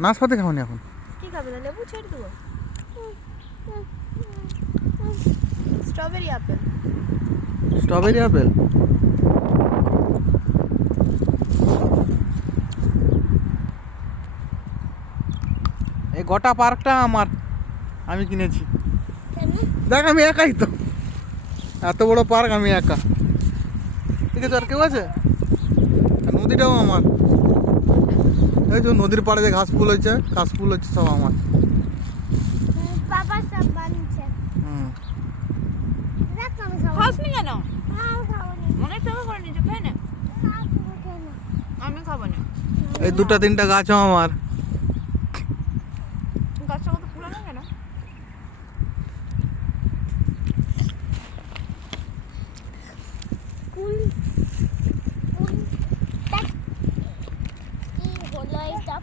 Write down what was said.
নাশপাতি খাওনি এখন? কি খাবে না? লেবু ছেড়ে দেবো। Strawberry apple. Strawberry apple? এই গোটা পার্কটা আমার, আমি কিনেছি। দেখ আমি একাই তো, এত বড় পার্ক আমি একা। ঠিক আছে, আর কেউ আছে? আর নদীটাও আমার। এই যে নদীর পাড়ে যে ঘাস ফুল হয়েছে, ঘাস ফুল হচ্ছে সব আমার। বাবা সব বানিয়েছে। হুম। দেখ আমি খাবো। খাসনি কেন? আমি খাবো না। অনেক টাকা করে নিচে, খাই না। খাবো কেন? আমি খাবো না। এই দুটা তিনটা গাছও আমার। গাছটা কত পুরানো কেন? কুল কুল দেখ কি হলো এটা